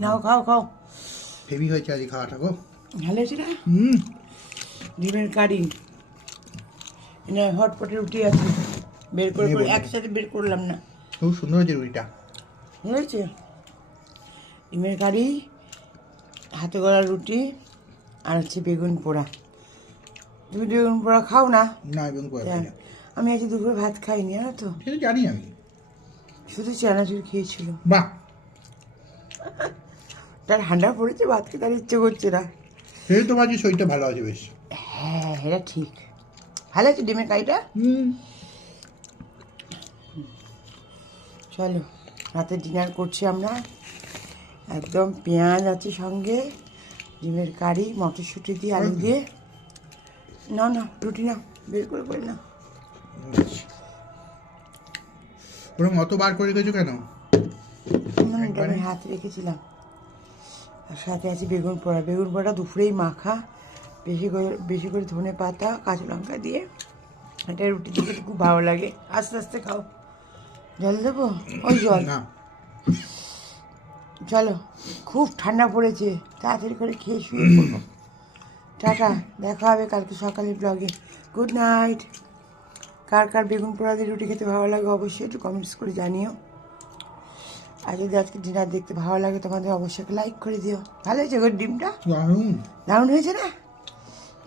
নাও খাও খাও। হেভি হয়েছে আজ খাওয়াটা গো। ভালো হয়েছে না? ডিমের কারি, না হটপটে রুটি আছে, বের করে নেবো, করে নেবো। একসাথে বের করলাম না। খুব সুন্দর হয়েছে রুটিটা। ভালো হয়েছে। ডিমের কারি, হাতে গড়া রুটি, আর হচ্ছে বেগুন পোড়া। তুমি বেগুন পোড়া খাও না? না এবং করে খাই না। আমি আজকে দুপুরে ভাত খাইনি, জানো তো, সেটা জানি আমি। শুধু চানাচুর খেয়েছিল। বাহ, তার ঠান্ডা পড়েছে, ভাত খেতে আর ইচ্ছে করছে না। সেই তোমার যে শরীরটা ভালো আছে বেশ। হ্যাঁ, এটা ঠিক। ভালো আছে ডিমের কারিটা। চলো, রাতে ডিনার করছি আমরা। একদম পেঁয়াজ আছে সঙ্গে, ডিমের কারি, মটরশুঁটি দিয়ে, আলু দিয়ে। না না, রুটি না, বের করে করে না। ওরকম অত বার করে রেখেছো কেন? আমি হাতে রেখেছিলাম। আর সাথে আছে বেগুন পোড়া। বেগুন পোড়াটা দুপুরেই মাখা, বেশি করে ধনে পাতা, কাঁচা লঙ্কা দিয়ে। এটা রুটি দিয়ে খেতে খুব ভালো লাগে। আস্তে আস্তে খাও। জল দেবো? ওই জল। না, চলো, খুব ঠান্ডা পড়েছে, তাড়াতাড়ি করে খেয়ে শুয়ে পড়বো। টাটা, দেখা হবে কালকে সকালে ব্লগে। Good night. কার কার বেগুন পোড়া দিয়ে রুটি খেতে ভালো লাগে অবশ্যই একটু কমেন্টস করে জানিও। আর যদি আজকে ডিনার দেখতে ভালো লাগে তোমাদের অবশ্যই লাইক করে দিও। ভালো হয়েছে গো ডিমটা? দারুণ। দারুণ হয়েছে না?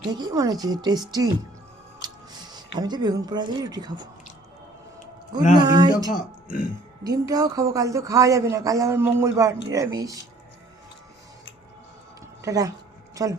দেখি মনে হচ্ছে টেস্টি। আমি তো বেগুন পোড়া দিয়ে রুটি খাবো। গুড না, ডিমটাও নাইট। খাও। ডিমটাও খাবো, কাল তো খাওয়া যাবে না, কাল আবার মঙ্গলবার, নিরামিষ। টাটা, চলো।